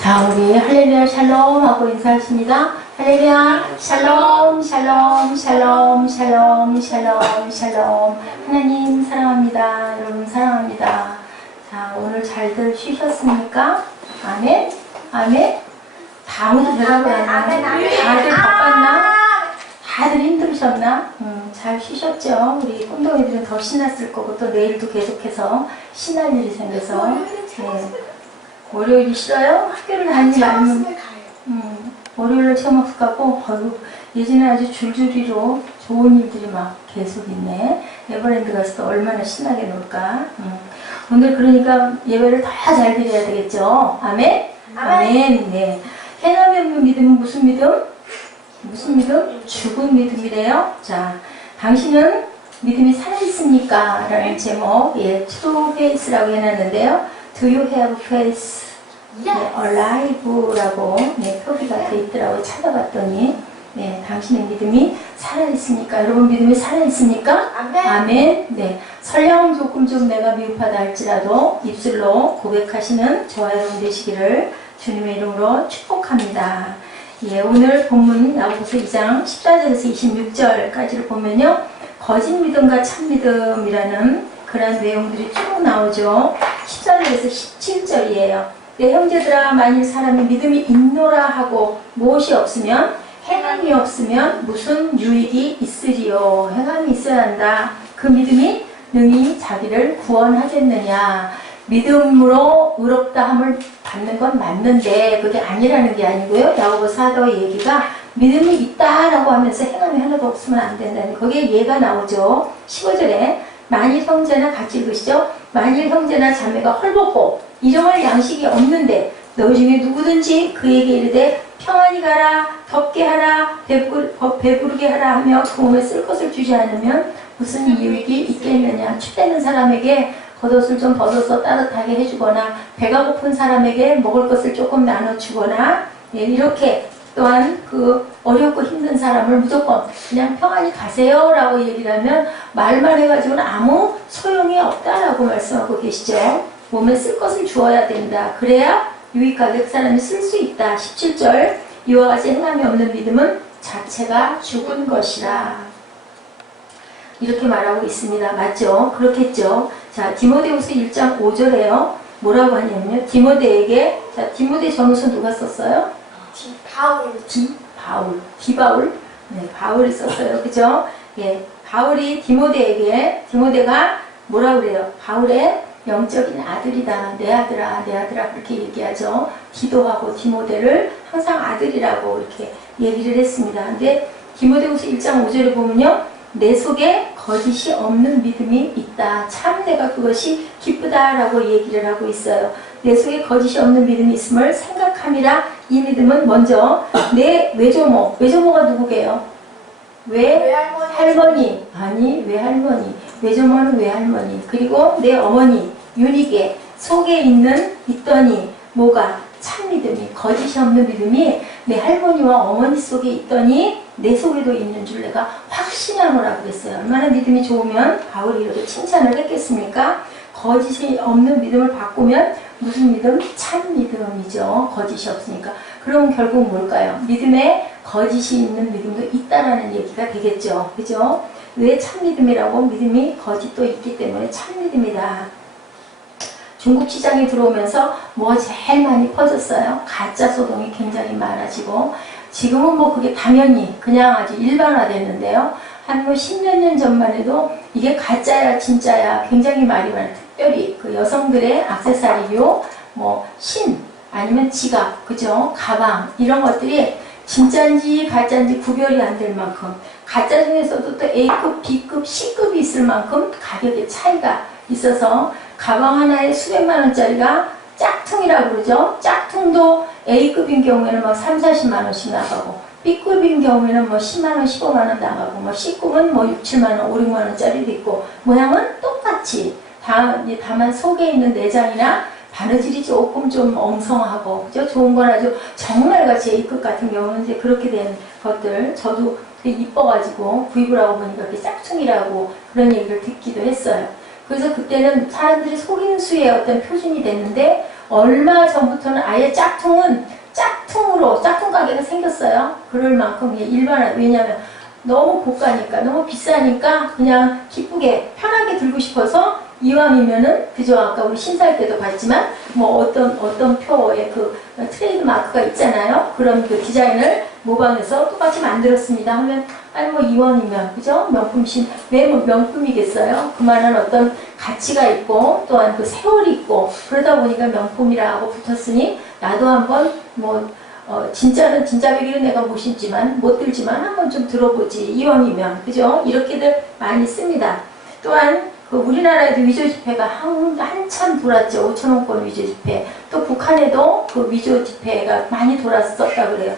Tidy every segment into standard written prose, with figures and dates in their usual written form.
자, 우리 할렐루야 샬롬 하고 인사하십니다. 할렐루야 샬롬 샬롬 샬롬 샬롬 샬롬 샬롬. 하나님 사랑합니다. 여러분 사랑합니다. 자, 오늘 잘들 쉬셨습니까? 아멘? 아멘? 다 아무도 대답을 안 하네. 다들 바빴나? 다들 힘들으셨나? 잘 쉬셨죠? 우리 꾼동이들은 더 신났을 거고 또 내일도 계속해서 신날 일이 생겨서 네. 월요일이 싫어요? 학교를 다니지 않으면 월요일날 체험학습 가고 예전에 아주 줄줄이로 좋은 일들이 막 계속 있네. 에버랜드 갔을 때 얼마나 신나게 놀까. 오늘 그러니까 예배를 더 잘 드려야 되겠죠. 아멘? 아멘. 네. 행함이 없는 믿음은 무슨 믿음? 무슨 믿음? 죽은 믿음이래요. 자, 당신은 믿음이 살아있습니까? 라는 제목, 예, true faith라고 해놨는데요. Do you have faith? 네, alive라고 네, 표기가 되어 있더라고요. 찾아봤더니 네, 당신의 믿음이 살아있습니까? 여러분 믿음이 살아있습니까? 아멘. 아멘. 네, 설령 조금 좀 내가 미흡하다 할지라도 입술로 고백하시는 저와 여러분 되시기를 주님의 이름으로 축복합니다. 예, 오늘 본문 야고보서 2장 14절에서 26절까지를 보면요. 거짓 믿음과 참 믿음이라는 그런 내용들이 쭉 나오죠. 14절에서 17절이에요. 내 형제들아 만일 사람이 믿음이 있노라 하고 무엇이 없으면 행함이 없으면 무슨 유익이 있으리요. 행함이 있어야 한다. 그 믿음이 능히 자기를 구원하겠느냐. 믿음으로 의롭다함을 받는 건 맞는데 그게 아니라는 게 아니고요. 야고보 사도의 얘기가 믿음이 있다라고 하면서 행함이 하나도 없으면 안 된다는 거기에 예가 나오죠. 15절에 만일 형제나 같이 읽으시죠. 만일 형제나 자매가 헐벗고 일용할 양식이 없는데 너희 중에 누구든지 그에게 이르되 평안히 가라 덥게 하라 배부르게 하라 하며 그 몸에 쓸 것을 주지 않으면 무슨 유익이 있겠느냐. 춥대는 사람에게 겉옷을 좀 벗어서 따뜻하게 해주거나 배가 고픈 사람에게 먹을 것을 조금 나눠주거나 예, 이렇게 또한 그 어렵고 힘든 사람을 무조건 그냥 평안히 가세요 라고 얘기를 하면 말만 해가지고는 아무 소용이 없다라고 말씀하고 계시죠. 몸에 쓸 것을 주어야 된다. 그래야 유익하게 그 사람이 쓸 수 있다. 17절 이와 같이 행함이 없는 믿음은 자체가 죽은 것이라. 이렇게 말하고 있습니다. 맞죠? 그렇겠죠? 자, 디모데후서 1장 5절에요. 뭐라고 하냐면요. 디모데에게 자, 디모데 전후서 누가 썼어요? 디바울. 네, 바울이 썼어요. 그죠? 예, 바울이 디모데가 뭐라 그래요? 바울의 영적인 아들이다. 내 아들아, 내 아들아. 그렇게 얘기하죠. 기도하고 디모데를 항상 아들이라고 이렇게 얘기를 했습니다. 근데 디모데후서 1장 5절에 보면요. 내 속에 거짓이 없는 믿음이 있다. 참 내가 그것이 기쁘다라고 얘기를 하고 있어요. 내 속에 거짓이 없는 믿음이 있음을 생각함이라. 이 믿음은 먼저 내 외조모가 누구게요? 외할머니. 아니 외할머니. 외조모는 외할머니. 그리고 내 어머니 유니게 속에 있더니 뭐가 참 믿음이 거짓이 없는 믿음이 내 할머니와 어머니 속에 있더니 내 속에도 있는 줄 내가 확신하노라고 그랬어요. 얼마나 믿음이 좋으면 바울이 이렇게 칭찬을 했겠습니까? 거짓이 없는 믿음을 바꾸면 무슨 믿음? 참 믿음이죠. 거짓이 없으니까. 그럼 결국 뭘까요? 믿음에 거짓이 있는 믿음도 있다라는 얘기가 되겠죠. 그죠? 왜 참 믿음이라고? 믿음이 거짓도 있기 때문에 참 믿음이다. 중국 시장에 들어오면서 뭐가 제일 많이 퍼졌어요? 가짜 소동이 굉장히 많아지고 지금은 뭐 그게 당연히 그냥 아주 일반화됐는데요. 한 뭐 10몇 년 전만 해도 이게 가짜야 진짜야 굉장히 말이 많아요. 특별히 그 여성들의 액세서리요, 뭐 아니면 지갑, 그죠? 가방 이런 것들이 진짜인지 가짜인지 구별이 안 될 만큼 가짜 중에서도 또 A급, B급, C급이 있을 만큼 가격의 차이가 있어서 가방 하나에 수백만 원짜리가 짝퉁이라고 그러죠. 짝퉁도 A급인 경우에는 막 3, 40만 원씩 나가고 B급인 경우에는 뭐 10만 원, 15만 원 나가고 뭐 C급은 뭐 6, 7만 원, 5, 6만 원짜리도 있고 모양은 똑같이 다만 속에 있는 내장이나 바느질이 조금 좀 엉성하고 그죠? 좋은 건 아주 정말같이 A급 같은 경우는 이제 그렇게 된 것들 저도 되게 이뻐가지고 구입을 하고 보니까 그게 짝퉁이라고 그런 얘기를 듣기도 했어요. 그래서 그때는 사람들이 속임수의 어떤 표준이 됐는데 얼마 전부터는 아예 짝퉁으로 짝퉁 가게가 생겼어요. 그럴 만큼 일반화. 왜냐하면 너무 고가니까, 너무 비싸니까 그냥 기쁘게 편하게 들고 싶어서 이왕이면은 그저 아까 우리 심사할 때도 봤지만 뭐 어떤 표에 그 트레이드 마크가 있잖아요. 그런 그 디자인을 모방해서 똑같이 만들었습니다 하면 아니 뭐 이왕이면 그죠? 명품신 왜 뭐 명품이겠어요? 그만한 어떤 가치가 있고 또한 그 세월이 있고 그러다 보니까 명품이라고 붙었으니 나도 한번 뭐 진짜는 진짜 배기는 내가 못 신지만 못 들지만 한번 좀 들어보지 이왕이면 그죠? 이렇게들 많이 씁니다. 또한 그 우리나라에도 위조 지폐가 한참 돌았죠. 5,000원권 위조 지폐. 또 북한에도 그 위조 지폐가 많이 돌았었다 그래요.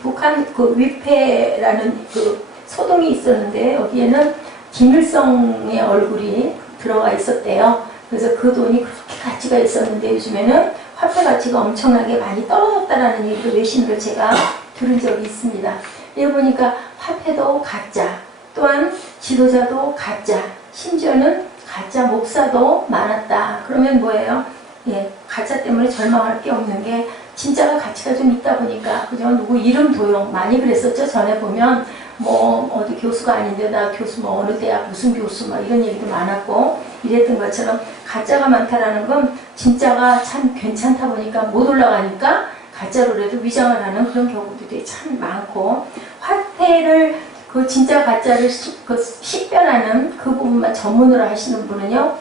북한 그 위패라는 그 소동이 있었는데 여기에는 김일성의 얼굴이 들어가 있었대요. 그래서 그 돈이 그렇게 가치가 있었는데 요즘에는 화폐 가치가 엄청나게 많이 떨어졌다라는 얘기를 외신으로 제가 들은 적이 있습니다. 이거 보니까 화폐도 가짜, 또한 지도자도 가짜, 심지어는 가짜 목사도 많았다. 그러면 뭐예요? 예, 가짜 때문에 절망할 게 없는 게 진짜가 가치가 좀 있다 보니까 그죠? 누구 이름 도용 많이 그랬었죠. 전에 보면 뭐 어디 교수가 아닌데 나 교수 뭐 어느 대학 무슨 교수 막 이런 얘기도 많았고 이랬던 것처럼 가짜가 많다라는 건 진짜가 참 괜찮다 보니까 못 올라가니까 가짜로라도 위장을 하는 그런 경우들이 참 많고 화폐를 그 진짜 가짜를 식별하는 그 부분만 전문으로 하시는 분은요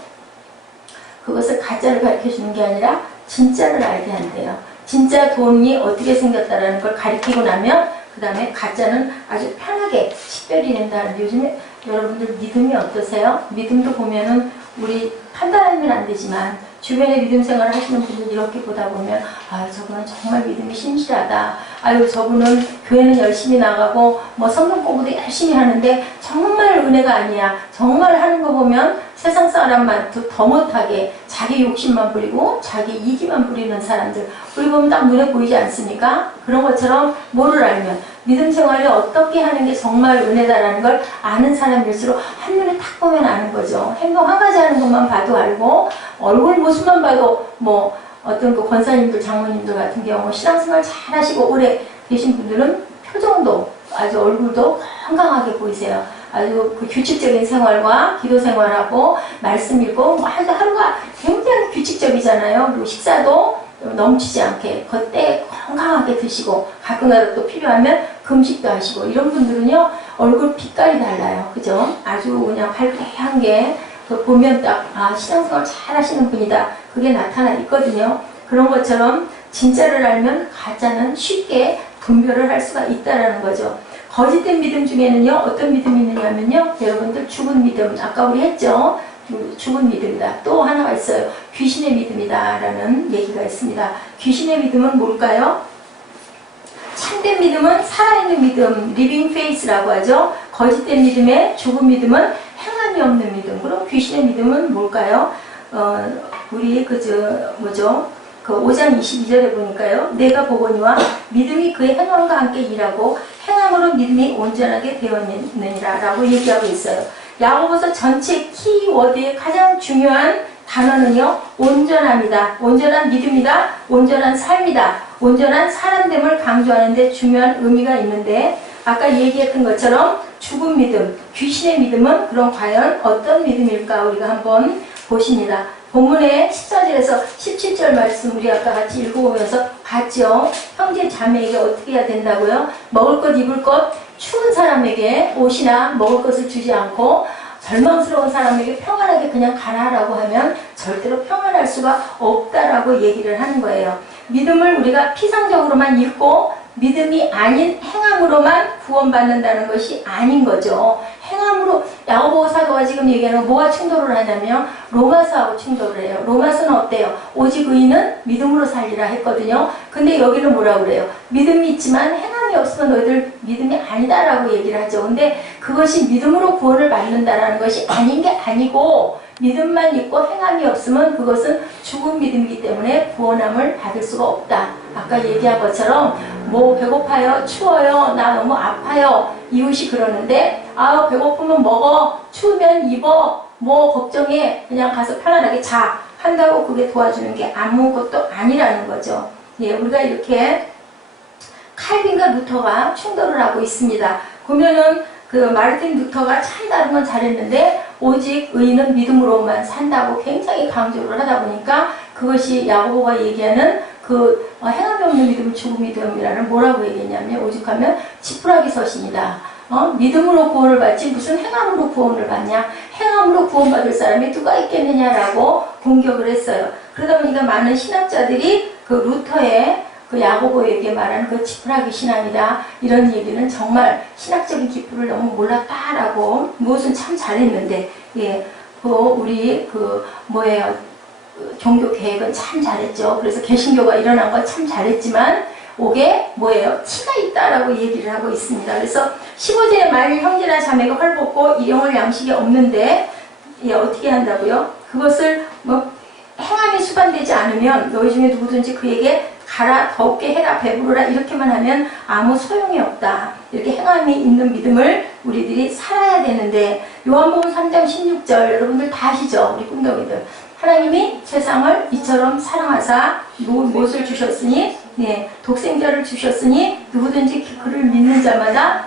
그것을 가짜를 가르쳐 주는 게 아니라 진짜를 알게 한대요. 진짜 돈이 어떻게 생겼다라는 걸 가르치고 나면 그 다음에 가짜는 아주 편하게 식별이 된다는. 요즘에 여러분들 믿음이 어떠세요? 믿음도 보면은 우리 판단하면 안 되지만 주변에 믿음 생활을 하시는 분들 이렇게 보다 보면 아 저분은 정말 믿음이 신실하다. 아유 저분은 교회는 열심히 나가고 뭐 성경 공부도 열심히 하는데 정말 은혜가 아니야. 정말 하는 거 보면 세상 사람만 더 못하게 자기 욕심만 부리고 자기 이기만 부리는 사람들 우리 보면 딱 눈에 보이지 않습니까? 그런 것처럼 뭐를 알면 믿음 생활을 어떻게 하는 게 정말 은혜다라는 걸 아는 사람일수록 한눈에 딱 보면 아는 거죠. 행동 한 가지 하는 것만 봐도 알고 얼굴 모습만 봐도 뭐 어떤 그 권사님들 장모님들 같은 경우 신앙생활 잘 하시고 오래 계신 분들은 표정도 아주 얼굴도 건강하게 보이세요. 아주 그 규칙적인 생활과 기도 생활하고 말씀 읽고 뭐 하루가 굉장히 규칙적이잖아요. 그리고 식사도 넘치지 않게 그때 건강하게 드시고 가끔가다 또 필요하면 금식도 하시고 이런 분들은요 얼굴 빛깔이 달라요. 그죠? 아주 그냥 발그레한 게 보면 딱 아 신앙생활 잘 하시는 분이다. 그게 나타나 있거든요. 그런 것처럼 진짜를 알면 가짜는 쉽게 분별을 할 수가 있다라는 거죠. 거짓된 믿음 중에는요 어떤 믿음이 있느냐면요 여러분들 죽은 믿음 아까 우리 했죠. 죽은 믿음이다. 또 하나가 있어요. 귀신의 믿음이다 라는 얘기가 있습니다. 귀신의 믿음은 뭘까요? 참된 믿음은 살아있는 믿음, 리빙 페이스라고 하죠. 거짓된 믿음에 죽은 믿음은 행함이 없는 믿음. 그럼 귀신의 믿음은 뭘까요? 우리 그 5장 22절에 보니까요. 내가 보거니와 믿음이 그의 행함과 함께 일하고 행함으로 믿음이 온전하게 되었느니라 라고 얘기하고 있어요. 야고보서 전체 키워드의 가장 중요한 단어는요. 온전함이다. 온전한 믿음이다. 온전한 삶이다. 온전한 사람됨을 강조하는 데 중요한 의미가 있는데 아까 얘기했던 것처럼 죽은 믿음, 귀신의 믿음은 그럼 과연 어떤 믿음일까 우리가 한번 보십니다. 본문의 14절에서 17절 말씀 우리 아까 같이 읽어보면서 봤죠. 형제 자매에게 어떻게 해야 된다고요? 먹을 것 입을 것 추운 사람에게 옷이나 먹을 것을 주지 않고 절망스러운 사람에게 평안하게 그냥 가라라고 하면 절대로 평안할 수가 없다라고 얘기를 하는 거예요. 믿음을 우리가 피상적으로만 읽고 믿음이 아닌 행함으로만 구원받는다는 것이 아닌 거죠. 행함으로 야고보 사도가 지금 얘기하는 뭐가 충돌을 하냐면 로마서하고 충돌을 해요. 로마서는 어때요? 오직 의인은 믿음으로 살리라 했거든요. 근데 여기는 뭐라고 그래요? 믿음이 있지만 행함이 없으면 너희들 믿음이 아니다라고 얘기를 하죠. 근데 그것이 믿음으로 구원을 받는다라는 것이 아닌 게 아니고 믿음만 있고 행함이 없으면 그것은 죽은 믿음이기 때문에 구원함을 받을 수가 없다. 아까 얘기한 것처럼 뭐 배고파요, 추워요, 나 너무 아파요 이웃이 그러는데 배고프면 먹어, 추우면 입어, 뭐 걱정해, 그냥 가서 편안하게 자 한다고 그게 도와주는 게 아무것도 아니라는 거죠. 예, 우리가 이렇게 칼빈과 루터가 충돌을 하고 있습니다. 보면은 그 마르틴 루터가 참 다른 건 잘했는데 오직 의인은 믿음으로만 산다고 굉장히 강조를 하다 보니까 그것이 야고보가 얘기하는 그 행함이 없는 믿음은 죽음이 되음이라는 뭐라고 얘기했냐면 오직하면 지푸라기 서신이다. 믿음으로 구원을 받지 무슨 행함으로 구원을 받냐? 행함으로 구원받을 사람이 누가 있겠느냐라고 공격을 했어요. 그러다 보니까 많은 신학자들이 그 루터의 그 야고보에게 말하는 그 지푸라기 신앙이다. 이런 얘기는 정말 신학적인 기초를 너무 몰랐다라고 무엇은 참 잘했는데 예, 우리 종교 개혁은 참 잘했죠. 그래서 개신교가 일어난 건 참 잘했지만 옥에 뭐예요? 티가 있다라고 얘기를 하고 있습니다. 그래서 15절에 만일 형제나 자매가 헐벗고 일용할 양식이 없는데 예, 어떻게 한다고요? 그것을 행함이 수반되지 않으면 너희 중에 누구든지 그에게 가라 더욱게 해라 배부르라 이렇게만 하면 아무 소용이 없다. 이렇게 행함이 있는 믿음을 우리들이 살아야 되는데 요한복음 3장 16절 여러분들 다 아시죠? 우리 꿈덩이들. 하나님이 세상을 이처럼 사랑하사 무엇을 주셨으니 네, 독생자를 주셨으니 누구든지 그를 믿는 자마다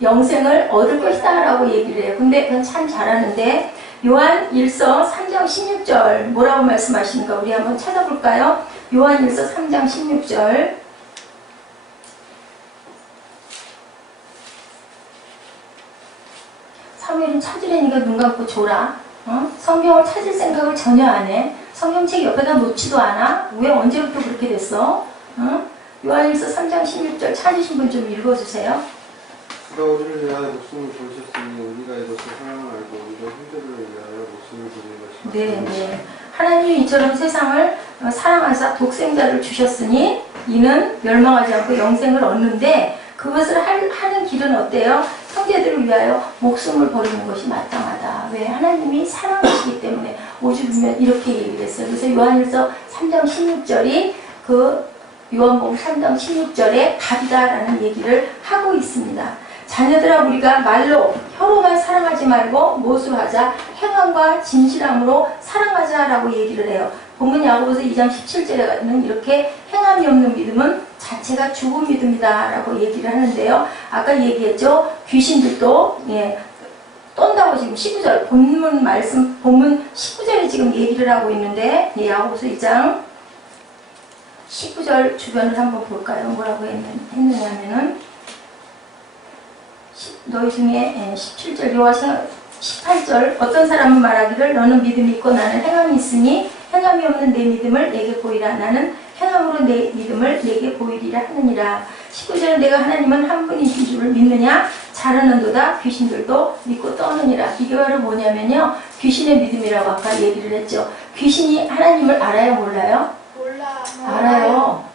영생을 얻을 것이다 라고 얘기를 해요. 근데 그건 참 잘하는데 요한 1서 3장 16절 뭐라고 말씀하십니까? 우리 한번 찾아볼까요? 요한 1서 3장 16절 사무엘은 찾으려니까 눈 감고 졸아. 성경을 찾을 생각을 전혀 안 해. 성경책 옆에다 놓지도 않아. 왜 언제부터 그렇게 됐어? 요한일서 3장 16절 찾으신 분 좀 읽어주세요. 그가 우리를 위하여 목숨을 버리셨으니 우리가 이것을 사랑을 알고 우리가 형제를 위하여 목숨을 버리는 것이다. 네. 하나님이 이처럼 세상을 사랑하사 독생자를 주셨으니 이는 멸망하지 않고 영생을 얻는데 그것을 하는 길은 어때요? 형제들을 위하여 목숨을 버리는 것이 마땅하다. 왜? 하나님이 사랑하시기 때문에 오죽이면 이렇게 얘기를 했어요. 그래서 요한일서 3장 16절이 그 요한복음 3장 16절에 답이다라는 얘기를 하고 있습니다. 자녀들아 우리가 말로 혀로만 사랑하지 말고 무엇으로 하자? 행함과 진실함으로 사랑하자라고 얘기를 해요. 본문 야고보서 2장 17절에는 이렇게 행함이 없는 믿음은 자체가 죽은 믿음이다 라고 얘기를 하는데요. 아까 얘기했죠. 귀신들도 떤다고 지금 19절 본문 19절에 지금 얘기를 하고 있는데 야고보서 2장 19절 주변을 한번 볼까요? 뭐라고 했느냐면은 너희 중에 17절 요한 18절 어떤 사람은 말하기를 너는 믿음이 있고 나는 행함이 있으니 행함이 없는 내 믿음을 내게 보이라. 나는 행함으로 내 믿음을 내게 보이리라 하느니라. 19절은 내가 하나님은 한 분이신 줄을 믿느냐? 자르는도다 귀신들도 믿고 떠느니라. 이게 바로 뭐냐면요. 귀신의 믿음이라고 아까 얘기를 했죠. 귀신이 하나님을 알아요? 몰라요?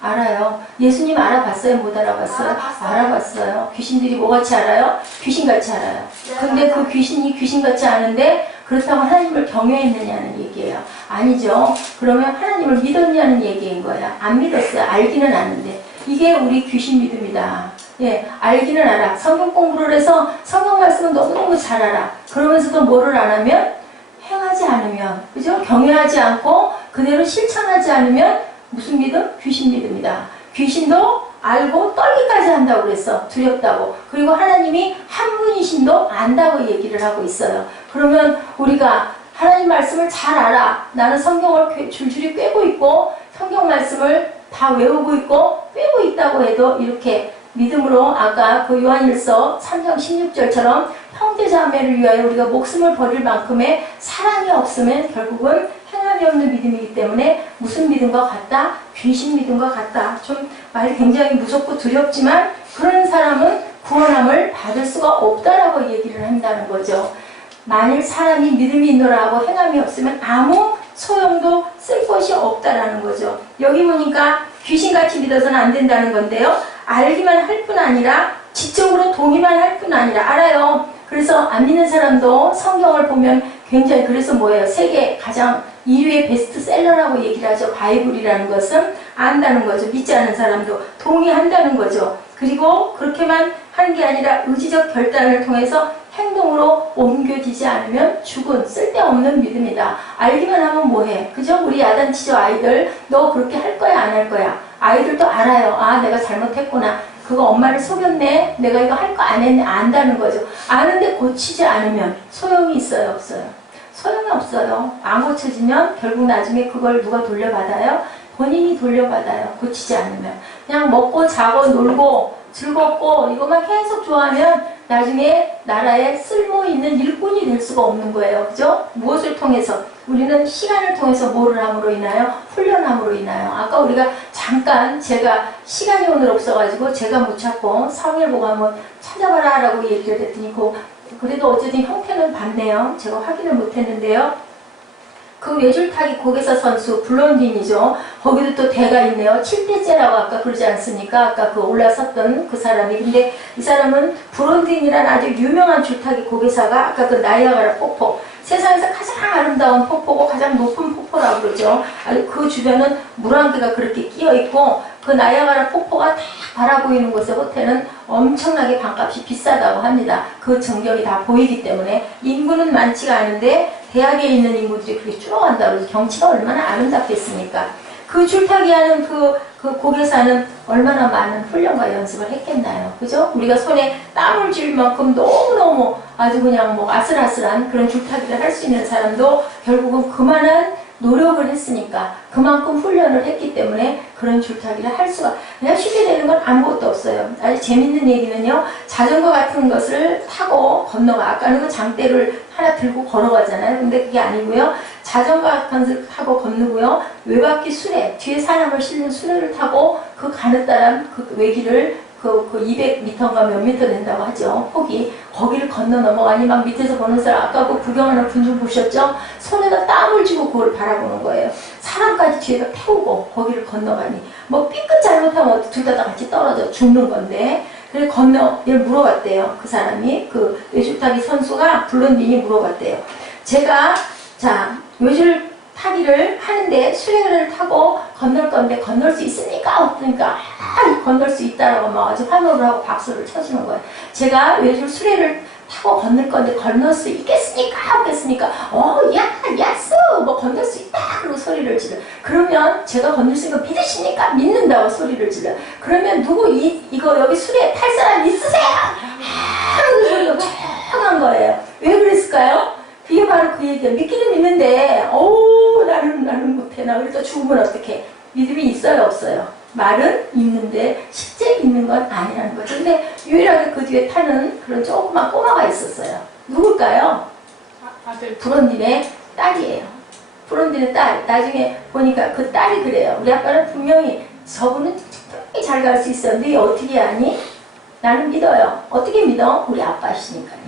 알아요. 예수님 알아봤어요? 못 알아봤어요? 알아봤어요. 귀신들이 뭐같이 알아요? 귀신같이 알아요. 근데 그 귀신이 귀신같이 아는데 그렇다고 하나님을 경외했느냐는 얘기예요. 아니죠. 그러면 하나님을 믿었냐는 얘기인 거야. 안 믿었어요. 알기는 아는데. 이게 우리 귀신 믿음이다. 예, 알기는 알아. 성경 공부를 해서 성경 말씀은 너무너무 잘 알아. 그러면서도 뭐를 안 하면? 행하지 않으면, 그죠? 경외하지 않고 그대로 실천하지 않으면 무슨 믿음? 귀신 믿음이다. 귀신도 알고 떨기까지 한다고 그랬어. 두렵다고. 그리고 하나님이 한 분이신도 안다고 얘기를 하고 있어요. 그러면 우리가 하나님 말씀을 잘 알아. 나는 성경을 줄줄이 꿰고 있고 성경 말씀을 다 외우고 있고 꿰고 있다고 해도 이렇게 믿음으로 아까 그 요한일서 3장 16절처럼 형제자매를 위하여 우리가 목숨을 버릴 만큼의 사랑이 없으면 결국은 행함이 없는 믿음이기 때문에 무슨 믿음과 같다? 귀신 믿음과 같다. 좀 말이 굉장히 무섭고 두렵지만 그런 사람은 구원함을 받을 수가 없다라고 얘기를 한다는 거죠. 만일 사람이 믿음이 있노라 하고 행함이 없으면 아무 소용도 쓸 것이 없다라는 거죠. 여기 보니까 귀신같이 믿어서는 안 된다는 건데요. 알기만 할 뿐 아니라 지적으로 동의만 할 뿐 아니라 알아요. 그래서 안 믿는 사람도 성경을 보면 굉장히 그래서 뭐예요? 세계 가장 인류의 베스트셀러라고 얘기를 하죠. 바이블이라는 것은 안다는 거죠. 믿지 않은 사람도 동의한다는 거죠. 그리고 그렇게만 하는 게 아니라 의지적 결단을 통해서 행동으로 옮겨지지 않으면 죽은 쓸데없는 믿음이다. 알기만 하면 뭐해? 그죠? 우리 야단치죠, 아이들. 너 그렇게 할 거야, 안 할 거야? 아이들도 알아요. 아, 내가 잘못했구나. 그거 엄마를 속였네. 내가 이거 할 거 안 했네. 안다는 거죠. 아는데 고치지 않으면 소용이 있어요, 없어요? 소용이 없어요. 안 고쳐지면 결국 나중에 그걸 누가 돌려받아요? 본인이 돌려받아요. 고치지 않으면. 그냥 먹고 자고 놀고 즐겁고 이것만 계속 좋아하면 나중에 나라에 쓸모 있는 일꾼이 될 수가 없는 거예요. 그죠? 무엇을 통해서? 우리는 시간을 통해서 뭐를 함으로 인하여? 훈련함으로 인하여. 아까 우리가 잠깐 제가 시간이 오늘 없어가지고 제가 못 찾고 성일보고 한번 찾아봐라 라고 얘기를 했더니 그래도 어쨌든 형태는 봤네요. 제가 확인을 못했는데요. 그 외줄타기 고개사 선수 블론딘이죠. 거기도 또 대가 있네요. 7대째라고 아까 그러지 않습니까? 아까 그 올라섰던 그 사람이. 근데 이 사람은 블론딘이라는 아주 유명한 줄타기 고개사가 아까 그 나이아가라 폭포. 세상에서 가장 아름다운 폭포고 가장 높은 폭포라고 그러죠. 그 주변은 물안개가 그렇게 끼어 있고 그 나이아가라 폭포가 다 바라보이는 곳의 호텔은 엄청나게 방값이 비싸다고 합니다. 그 전경이 다 보이기 때문에 인구는 많지가 않은데 대학에 있는 인구들이 그렇게 줄어간다고 해서 경치가 얼마나 아름답겠습니까? 그 줄타기 하는 그 고개사는 얼마나 많은 훈련과 연습을 했겠나요? 그죠? 우리가 손에 땀을 줄 만큼 너무너무 아주 그냥 뭐 아슬아슬한 그런 줄타기를 할 수 있는 사람도 결국은 그만한 노력을 했으니까 그만큼 훈련을 했기 때문에 그런 줄타기를 할 수가 그냥 쉽게 되는 건 아무것도 없어요. 아주 재밌는 얘기는요. 자전거 같은 것을 타고 건너가 아까는 그 장대를 하나 들고 걸어가잖아요. 근데 그게 아니고요. 자전거 같은 것을 타고 건너고요. 외바퀴 수레 뒤에 사람을 실는 수레를 타고 그 가느다란 그 외길을 그 200m인가 몇 미터 된다고 하죠. 폭이. 거기를 건너 넘어가니 막 밑에서 보는 사람 아까 그 구경하는 분 좀 보셨죠? 손에다 땀을 쥐고 그걸 바라보는 거예요. 사람까지 뒤에다 태우고 거기를 건너가니 뭐 삐끗 잘못하면 둘 다 같이 떨어져 죽는 건데 그래 얘 물어봤대요. 그 사람이 그 외줄타기 선수가 블론딘이 물어봤대요. 제가 자 외줄 타기를 하는데 수레를 타고 건널 건데 건널 수 있습니까? 그러니까 건널 수 있다라고 막 아주 환호를 하고 박수를 쳐주는 거예요. 제가 외줄 수레를 타고 건널 건데 건널 수 있겠습니까? 없겠습니까? 야스! 뭐 건널 수 있다! 그러고 소리를 질러. 그러면 제가 건널 수 있는 거 믿으십니까? 믿는다고 소리를 질러. 그러면 누구 이거 여기 수레 탈 사람 있으세요? 하는 소리가 쫙한 거예요. 왜 그랬을까요? 이게 바로 그 얘기야. 믿기는 믿는데, 나는 못해. 나 그러니까 죽으면 어떡해. 믿음이 있어요, 없어요? 말은 있는데, 실제 믿는 건 아니라는 거죠. 근데 유일하게 그 뒤에 타는 그런 조그만 꼬마가 있었어요. 누굴까요? 아들. 브론딘의 딸이에요. 브론딘의 딸. 나중에 보니까 그 딸이 그래요. 우리 아빠는 분명히 저분은 특별히 잘 갈 수 있어요. 너 어떻게 아니? 나는 믿어요. 어떻게 믿어? 우리 아빠시니까요.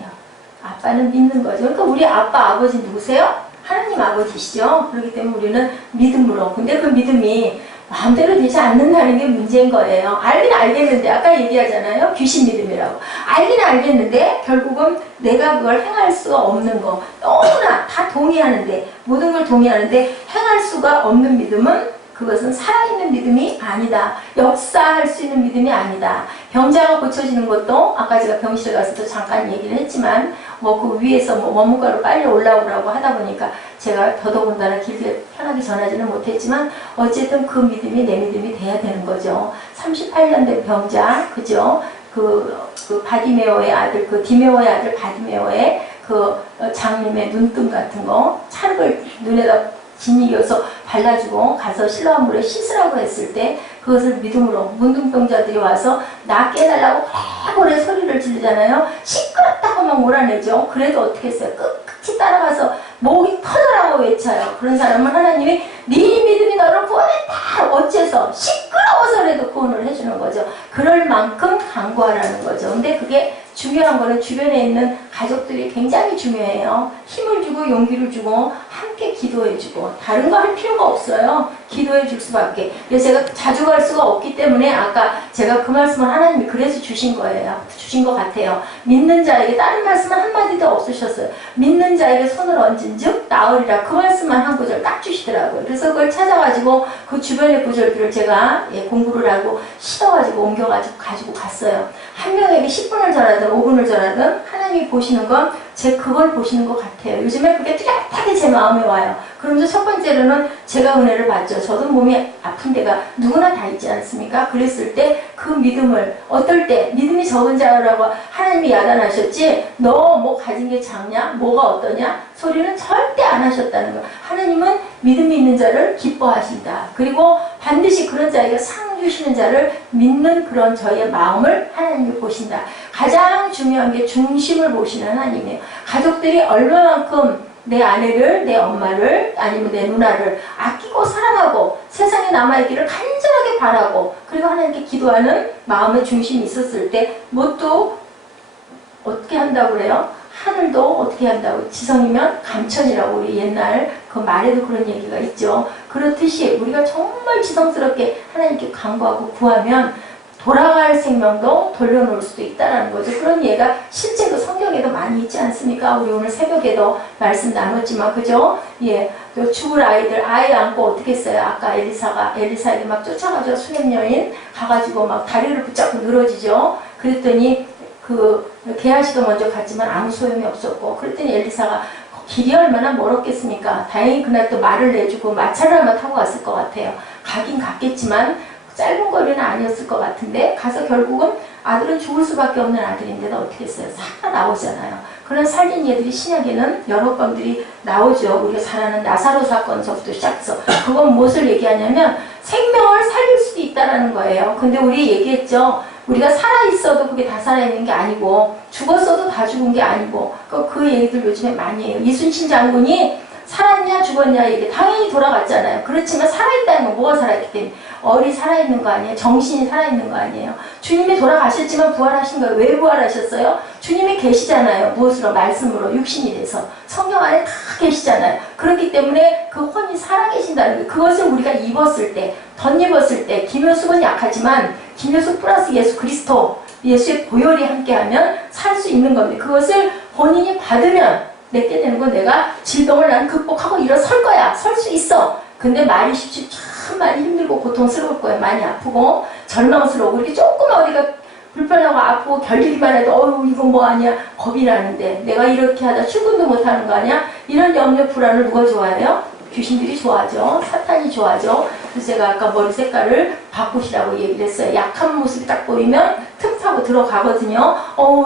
아빠는 믿는 거죠. 그러니까 우리 아빠, 아버지 누구세요? 하나님 아버지시죠. 그렇기 때문에 우리는 믿음으로. 근데 그 믿음이 마음대로 되지 않는다는 게 문제인 거예요. 알긴 알겠는데, 아까 얘기하잖아요. 귀신 믿음이라고. 알긴 알겠는데, 결국은 내가 그걸 행할 수가 없는 거. 너무나 다 동의하는데, 모든 걸 동의하는데, 행할 수가 없는 믿음은 그것은 살아있는 믿음이 아니다. 역사할 수 있는 믿음이 아니다. 병자가 고쳐지는 것도 아까 제가 병실에 가서도 잠깐 얘기를 했지만 뭐 그 위에서 뭐 원무과로 빨리 올라오라고 하다 보니까 제가 더더군다나 길게 편하게 전하지는 못했지만 어쨌든 그 믿음이 내 믿음이 돼야 되는 거죠. 38년 된 병자, 그죠? 그 바디메오의 아들, 그 디메오의 아들 바디메오의 그 장님의 눈금 같은 거 찰흙을 눈에다 진이어서 발라주고 가서 실로암 물에 씻으라고 했을 때 그것을 믿음으로 문둥병자들이 와서 나 깨달라고 오래 소리를 지르잖아요. 시끄럽다고 막 몰아내죠. 그래도 어떻게 했어요? 끝까지 따라가서 목이 터져라고 외쳐요. 그런 사람은 하나님이 네 믿음이 너를 구원했다. 어째서 시끄러워서라도 구원을 해주는 거죠. 그럴 만큼 간구하라는 거죠. 근데 그게 중요한 거는 주변에 있는 가족들이 굉장히 중요해요. 힘을 주고 용기를 주고 함께 기도해주고 다른 거 할 필요가 없어요. 기도해 줄 수밖에. 그래서 제가 자주 갈 수가 없기 때문에 아까 제가 그 말씀을 하나님이 그래서 주신 거예요. 주신 것 같아요. 믿는 자에게 다른 말씀은 한마디도 없으셨어요. 믿는 자에게 손을 얹은 즉 나으리라 그 말씀만 한 구절 딱 주시더라고요. 그래서 그걸 찾아가지고 그 주변의 구절들을 제가 공부를 하고 실어가지고 옮겨가지고 갔어요. 한 명에게 10분을 전하든 5분을 전하든 하나님이 보시는 건 제 그걸 보시는 것 같아요. 요즘에 그게 뚜렷하게 제 마음에 와요. 그러면서 첫 번째로는 제가 은혜를 받죠. 저도 몸이 아픈 데가 누구나 다 있지 않습니까? 그랬을 때 그 믿음을 어떨 때 믿음이 적은 자라고 하나님이 야단하셨지 너 뭐 가진 게 작냐? 뭐가 어떠냐? 소리는 절대 안 하셨다는 거예요. 하나님은 믿음이 있는 자를 기뻐하신다. 그리고 반드시 그런 자에게 상 주시는 자를 믿는 그런 저희의 마음을 하나님이 보신다. 가장 중요한 게 중심을 보시는 하나님이에요. 가족들이 얼마만큼 내 아내를, 내 엄마를, 아니면 내 누나를 아끼고 사랑하고 세상에 남아있기를 간절하게 바라고 그리고 하나님께 기도하는 마음의 중심이 있었을 때 뭣도 어떻게 한다고 그래요? 하늘도 어떻게 한다고 지성이면 감천이라고 우리 옛날 그 말에도 그런 얘기가 있죠. 그렇듯이 우리가 정말 지성스럽게 하나님께 간구하고 구하면 돌아갈 생명도 돌려놓을 수도 있다는 거죠. 그런 예가 실제로 성경에도 많이 있지 않습니까? 우리 오늘 새벽에도 말씀 나눴지만 그죠? 예, 또 죽을 아이들 아이 안고 어떻게 했어요? 아까 엘리사에게 막 쫓아가죠. 수냄 여인 가가지고 막 다리를 붙잡고 늘어지죠. 그랬더니 그 게하시도 먼저 갔지만 아무 소용이 없었고 그랬더니 엘리사가 길이 얼마나 멀었겠습니까? 다행히 그날 또 말을 내주고 마차를 아마 타고 갔을 것 같아요. 가긴 갔겠지만 짧은 거리는 아니었을 것 같은데 가서 결국은 아들은 죽을 수밖에 없는 아들인데도 어떻게 했어요? 살아 나오잖아요. 그런 살린 예들이 신약에는 여러 건들이 나오죠. 우리가 잘 아는 나사로 사건서부터 시작해서 그건 무엇을 얘기하냐면 생명을 살릴 수도 있다는 거예요. 근데 우리 얘기했죠. 우리가 살아있어도 그게 다 살아있는 게 아니고 죽었어도 다 죽은 게 아니고 그 얘기들 요즘에 많이 해요. 이순신 장군이 살았냐 죽었냐 이게 당연히 돌아갔잖아요. 그렇지만 살아있다는 건 뭐가 살아있기 때문에 얼이 살아있는 거 아니에요? 정신이 살아있는 거 아니에요? 주님이 돌아가셨지만 부활하신 거예요. 왜 부활하셨어요? 주님이 계시잖아요. 무엇으로? 말씀으로 육신이 돼서 성경 안에 다 계시잖아요. 그렇기 때문에 그 혼이 살아계신다는 거예요. 그것을 우리가 입었을 때 덧입었을 때 김효숙은 약하지만 김효숙 플러스 예수 그리스도 예수의 보혈이 함께하면 살 수 있는 겁니다. 그것을 본인이 받으면 내게 되는 건 내가 질병을 난 극복하고 일어설 거야. 설 수 있어. 근데 말이 쉽지 참 많이 힘들고 고통스러울 거예요. 많이 아프고 절망스러우고 이렇게 조금 어디가 불편하고 아프고 결리기만 해도 어휴 이거 뭐 아니야 겁이 나는데 내가 이렇게 하다 출근도 못하는 거 아니야? 이런 염려 불안을 누가 좋아해요? 귀신들이 좋아하죠. 사탄이 좋아하죠. 그래서 제가 아까 머리 색깔을 바꾸시라고 얘기를 했어요. 약한 모습이 딱 보이면 틈 타고 들어가거든요.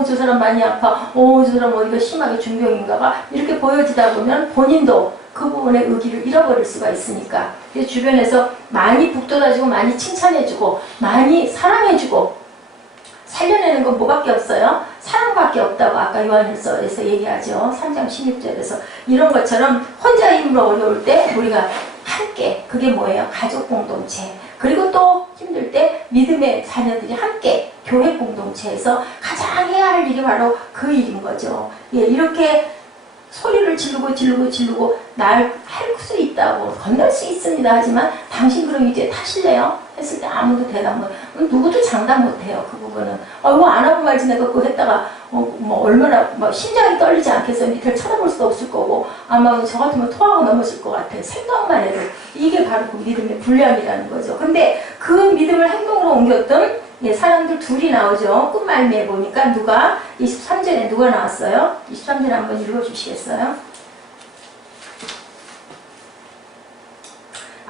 저 사람 많이 아파. 저 사람 어디가 심하게 중병인가 봐. 이렇게 보여지다 보면 본인도 그 부분의 의기를 잃어버릴 수가 있으니까. 그래서 주변에서 많이 북돋아주고 많이 칭찬해주고 많이 사랑해주고 살려내는 건 뭐밖에 없어요? 사랑밖에 없다고 아까 요한일서에서 얘기하죠. 3장 16절에서 이런 것처럼 혼자 힘으로 어려울 때 우리가 함께 그게 뭐예요? 가족 공동체 그리고 또 힘들 때 믿음의 자녀들이 함께 교회 공동체에서 가장 해야 할 일이 바로 그 일인 거죠. 예, 이렇게 소리를 지르고 날 할 수 있다고 건널 수 있습니다 하지만 당신 그럼 이제 타실래요? 했을 때 아무도 대답 못 누구도 장담 못해요. 그 부분은 뭐 안 하고 말지 내가 그거 했다가 뭐 얼마나 막 심장이 떨리지 않겠어요. 밑을 쳐다볼 수도 없을 거고 아마 저 같으면 토하고 넘어질 것 같아요. 생각만 해도 이게 바로 그 믿음의 분량이라는 거죠. 근데 그 믿음을 행동으로 옮겼던 사람들 둘이 나오죠. 끝말미에 보니까 누가 23절에 누가 나왔어요? 23절 한번 읽어주시겠어요?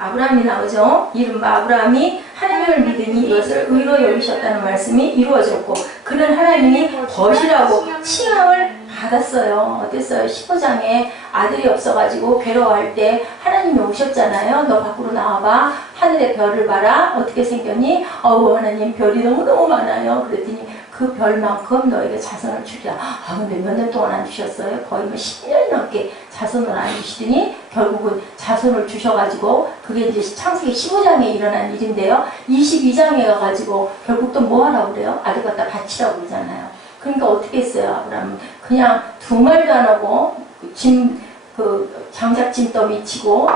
아브라함이 나오죠. 이른바 아브라함이 하나님을 믿으니 이것을 의로 여기셨다는 말씀이 이루어졌고 그는 하나님이 벗이라고 칭함을 받았어요. 어땠어요? 15장에 아들이 없어가지고 괴로워할 때 하나님이 오셨잖아요. 너 밖으로 나와봐. 하늘의 별을 봐라. 어떻게 생겼니? 하나님 별이 너무너무 많아요. 그랬더니 그 별만큼 너에게 자손을 주리라. 근데 몇 년 동안 안 주셨어요? 거의 뭐 10년 넘게 자손을 안 주시더니 결국은 자손을 주셔가지고 그게 이제 창세기 15장에 일어난 일인데요. 22장에 가가지고 결국 또 뭐 하라고 그래요? 아들 갖다 바치라고 그러잖아요. 그러니까 어떻게 했어요? 아브라함은 그냥 두 말도 안 하고 장작짐 더미 치고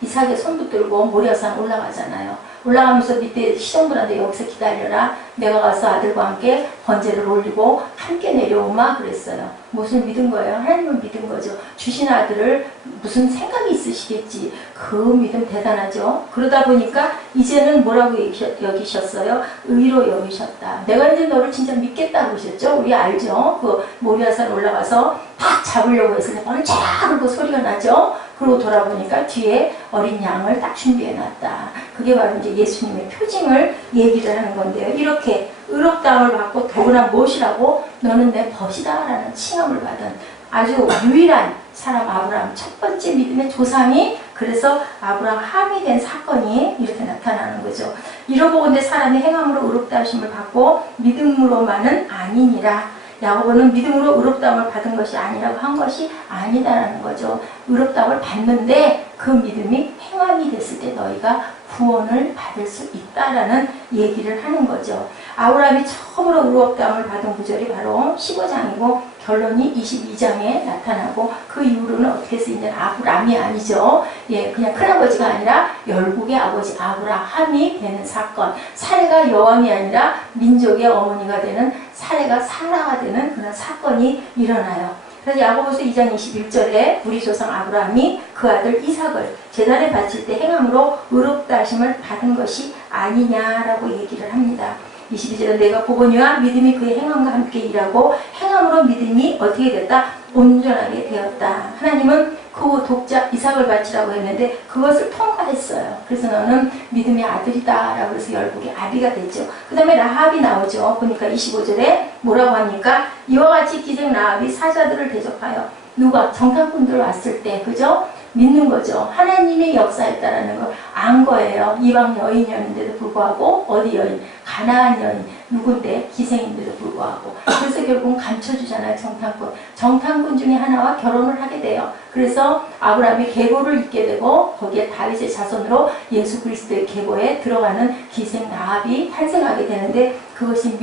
이삭의 손 붙들고 모리아산 올라가잖아요. 올라가면서 밑에 시종들한테 여기서 기다려라. 내가 가서 아들과 함께 번제를 올리고 함께 내려오마 그랬어요. 무슨 믿은 거예요? 하나님을 믿은 거죠. 주신 아들을 무슨 생각이 있으시겠지. 그 믿음 대단하죠. 그러다 보니까 이제는 뭐라고 여기셨어요? 의로 여기셨다. 내가 이제 너를 진짜 믿겠다고 하셨죠. 우리 알죠? 그 모리아산 올라가서 딱 잡으려고 했을 때 번쩍 하고 소리가 나죠. 그러고 돌아보니까 뒤에 어린 양을 딱 준비해놨다. 그게 바로 이제 예수님의 표징을 얘기를 하는 건데요. 이렇게 의롭다함을 받고 더구나 무엇이라고 너는 내 벗이다 라는 칭함을 받은 아주 유일한 사람 아브라함 첫 번째 믿음의 조상이 그래서 아브라함이 된 사건이 이렇게 나타나는 거죠. 이러고 근데 사람이 행함으로 의롭다 하심을 받고 믿음으로만은 아니니라. 야고보는 믿음으로 의롭다함을 받은 것이 아니라고 한 것이 아니다라는 거죠. 의롭다함을 받는데 그 믿음이 행함이 됐을 때 너희가 구원을 받을 수 있다라는 얘기를 하는 거죠. 아브라함이 처음으로 의롭다함을 받은 구절이 바로 15장이고 결론이 22장에 나타나고 그 이후로는 어떻게 해서 이제 아브람이 아니죠. 예, 그냥 큰아버지가 아니라 열국의 아버지 아브라함이 되는 사건. 사레가 여왕이 아니라 민족의 어머니가 되는 사레가 사라가 되는 그런 사건이 일어나요. 그래서 야고보서 2장 21절에 우리 조상 아브라함이 그 아들 이삭을 제단에 바칠 때 행함으로 의롭다 하심을 받은 것이 아니냐라고 얘기를 합니다. 22절에 내가 보거니와 믿음이 그의 행함과 함께 일하고 행함으로 믿음이 어떻게 됐다? 온전하게 되었다. 하나님은 그 독자 이삭을 바치라고 했는데 그것을 통과했어요. 그래서 너는 믿음의 아들이다 라고 해서 열국의 아비가 됐죠. 그 다음에 라합이 나오죠. 보니까 25절에 뭐라고 하니까 이와 같이 기생 라합이 사자들을 대접하여 누가 정탐꾼들 왔을 때 그죠? 믿는 거죠. 하나님의 역사였다라는 걸 안 거예요. 이방 여인이었는데도 불구하고 어디 여인? 가나안 여인. 누군데? 기생인데도 불구하고. 그래서 결국은 감춰주잖아요. 정탐꾼. 정탐꾼 중에 하나와 결혼을 하게 돼요. 그래서 아브라함이 계보를 잇게 되고 거기에 다윗의 자손으로 예수 그리스도의 계보에 들어가는 기생 라합이 탄생하게 되는데 그것이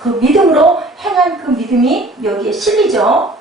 그 믿음으로 행한 그 믿음이 여기에 실리죠.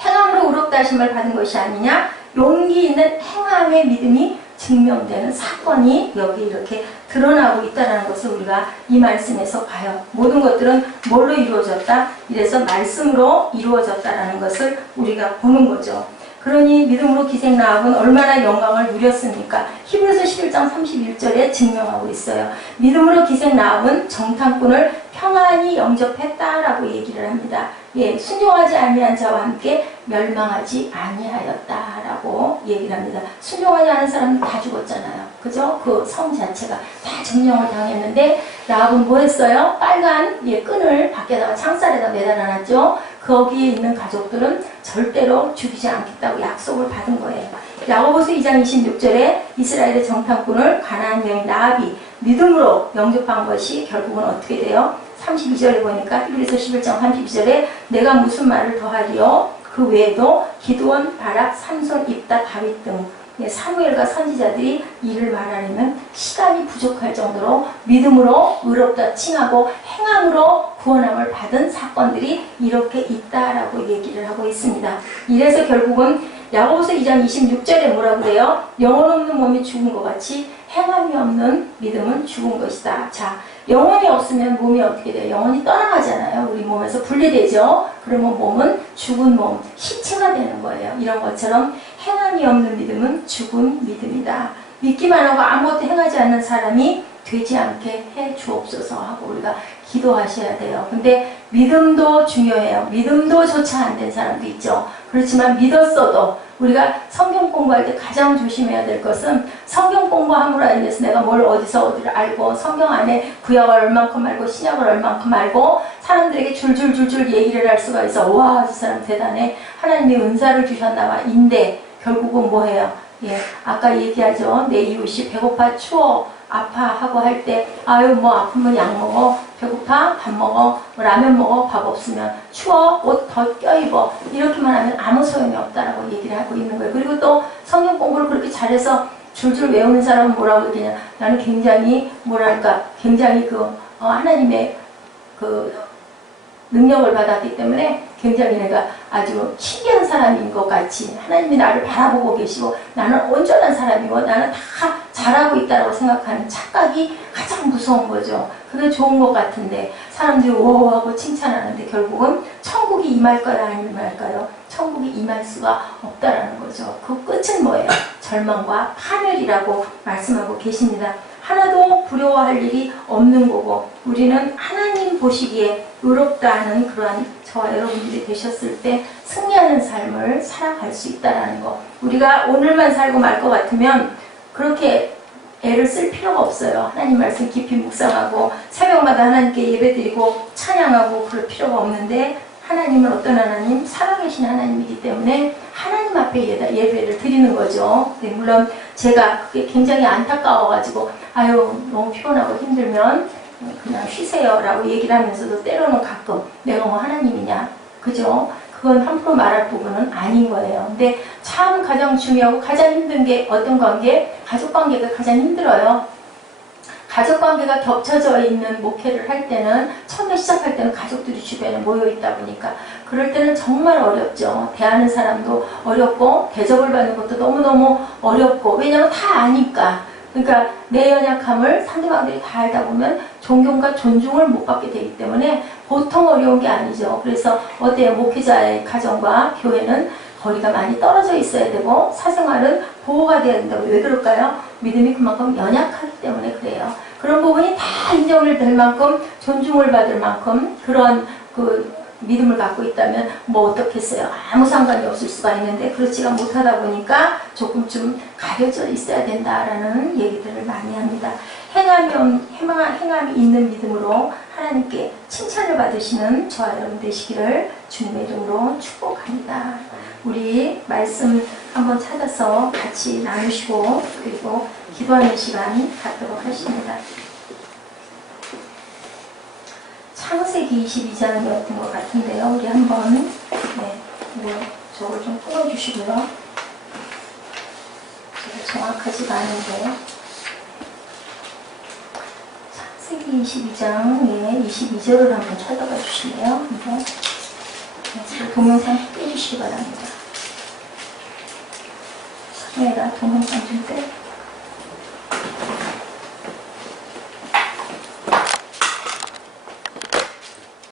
행함으로 의롭다 하심을 받은 것이 아니냐? 용기 있는 행함의 믿음이 증명되는 사건이 여기 이렇게 드러나고 있다는 것을 우리가 이 말씀에서 봐요. 모든 것들은 뭘로 이루어졌다? 이래서 말씀으로 이루어졌다는 것을 우리가 보는 거죠. 그러니 믿음으로 기생 라합은 얼마나 영광을 누렸습니까? 히브리서 11장 31절에 증명하고 있어요. 믿음으로 기생 라합은 정탐꾼을 평안히 영접했다라고 얘기를 합니다. 예, 순종하지 아니한 자와 함께 멸망하지 아니하였다라고 얘기를 합니다. 순종하지 않은 사람은 다 죽었잖아요. 그죠? 그 성 자체가 다 점령을 당했는데 라합은 뭐 했어요? 빨간 끈을 밖에다가 창살에다 매달아놨죠. 거기에 있는 가족들은 절대로 죽이지 않겠다고 약속을 받은 거예요. 야고보서 2장 26절에 이스라엘의 정탐꾼을 가나안 여인 라합이 믿음으로 영접한 것이 결국은 어떻게 돼요? 32절에 보니까 히브리서 11장 32절에 내가 무슨 말을 더하리요? 그 외에도 기드온, 바락, 삼손, 입다, 다윗 등 사무엘과 선지자들이 이를 말하려면 시간이 부족할 정도로 믿음으로 의롭다 칭하고 행함으로 구원함을 받은 사건들이 이렇게 있다라고 얘기를 하고 있습니다. 이래서 결국은 야고보서 2장 26절에 뭐라고 그래요? 영혼 없는 몸이 죽은 것 같이 행함이 없는 믿음은 죽은 것이다. 자, 영혼이 없으면 몸이 어떻게 돼요? 영혼이 떠나가잖아요. 우리 몸에서 분리되죠. 그러면 몸은 죽은 몸, 시체가 되는 거예요. 이런 것처럼 행함이 없는 믿음은 죽은 믿음이다. 믿기만 하고 아무것도 행하지 않는 사람이 되지 않게 해 주옵소서 하고 우리가 기도하셔야 돼요. 근데 믿음도 중요해요. 믿음도 조차 안 된 사람도 있죠. 그렇지만 믿었어도 우리가 성경 공부할 때 가장 조심해야 될 것은 성경 공부함으로 인해서 내가 뭘 어디서 어디를 알고 성경 안에 구약을 얼만큼 알고 신약을 얼만큼 알고 사람들에게 줄줄줄줄 얘기를 할 수가 있어. 와, 저 사람 대단해. 하나님이 은사를 주셨나봐. 인데 결국은 뭐해요? 예, 아까 얘기하죠. 내 이웃이 배고파 추워 아파하고 할 때 아유 뭐 아프면 약 먹어, 배고파 밥 먹어, 뭐 라면 먹어, 밥 없으면 추워 옷 더 껴입어, 이렇게만 하면 아무 소용이 없다라고 얘기를 하고 있는 거예요. 그리고 또 성경 공부를 그렇게 잘해서 줄줄 외우는 사람은 뭐라고 얘기하냐, 나는 굉장히 뭐랄까 굉장히 하나님의 능력을 받았기 때문에 굉장히 내가 아주 신기한 사람인 것 같이 하나님이 나를 바라보고 계시고 나는 온전한 사람이고 나는 다 잘하고 있다고 생각하는 착각이 가장 무서운 거죠. 그게 좋은 것 같은데 사람들이 오호하고 칭찬하는데 결국은 천국이 임할까요? 안 임할까요? 천국이 임할 수가 없다라는 거죠. 그 끝은 뭐예요? 절망과 파멸이라고 말씀하고 계십니다. 하나도 부러워할 일이 없는 거고 우리는 하나님 보시기에 의롭다 하는 그러한 저와 여러분들이 되셨을 때 승리하는 삶을 살아갈 수 있다는 거. 우리가 오늘만 살고 말 것 같으면 그렇게 애를 쓸 필요가 없어요. 하나님 말씀 깊이 묵상하고 새벽마다 하나님께 예배드리고 찬양하고 그럴 필요가 없는데 하나님은 어떤 하나님? 살아계신 하나님이기 때문에 하나님 앞에 예배를 드리는 거죠. 네, 물론 제가 그게 굉장히 안타까워가지고 아유 너무 피곤하고 힘들면 그냥 쉬세요 라고 얘기를 하면서도 때로는 가끔 내가 뭐 하나님이냐 그죠? 그건 함부로 말할 부분은 아닌 거예요. 근데 참 가장 중요하고 가장 힘든 게 어떤 관계? 가족 관계가 가장 힘들어요. 가족 관계가 겹쳐져 있는 목회를 할 때는 처음에 시작할 때는 가족들이 주변에 모여 있다 보니까 그럴 때는 정말 어렵죠. 대하는 사람도 어렵고 대접을 받는 것도 너무너무 어렵고 왜냐하면 다 아니까. 그러니까 내 연약함을 상대방들이 다 알다 보면 존경과 존중을 못 받게 되기 때문에 보통 어려운 게 아니죠. 그래서 어때요? 목회자의 가정과 교회는 거리가 많이 떨어져 있어야 되고 사생활은 보호가 돼야 된다고. 왜 그럴까요? 믿음이 그만큼 연약하기 때문에 그래요. 그런 부분이 다 인정을 될 만큼 존중을 받을 만큼 그런 믿음을 갖고 있다면 뭐 어떻겠어요? 아무 상관이 없을 수가 있는데 그렇지가 못하다 보니까 조금쯤 가려져 있어야 된다라는 얘기들을 많이 합니다. 행함이 있는 믿음으로 하나님께 칭찬을 받으시는 저와 여러분 되시기를 주님의 이름으로 축복합니다. 우리 말씀 한번 찾아서 같이 나누시고 그리고 기도하는 시간 갖도록 하십니다. 창세기 22장이었던 것 같은데요. 우리 한번 저걸 좀 끊어주시고요. 제가 정확하지가 않은데 창세기 22장의 22절을 한번 찾아가 주실래요? 동영상 떼주시기 바랍니다. 사무엘아 동영상 좀 떼.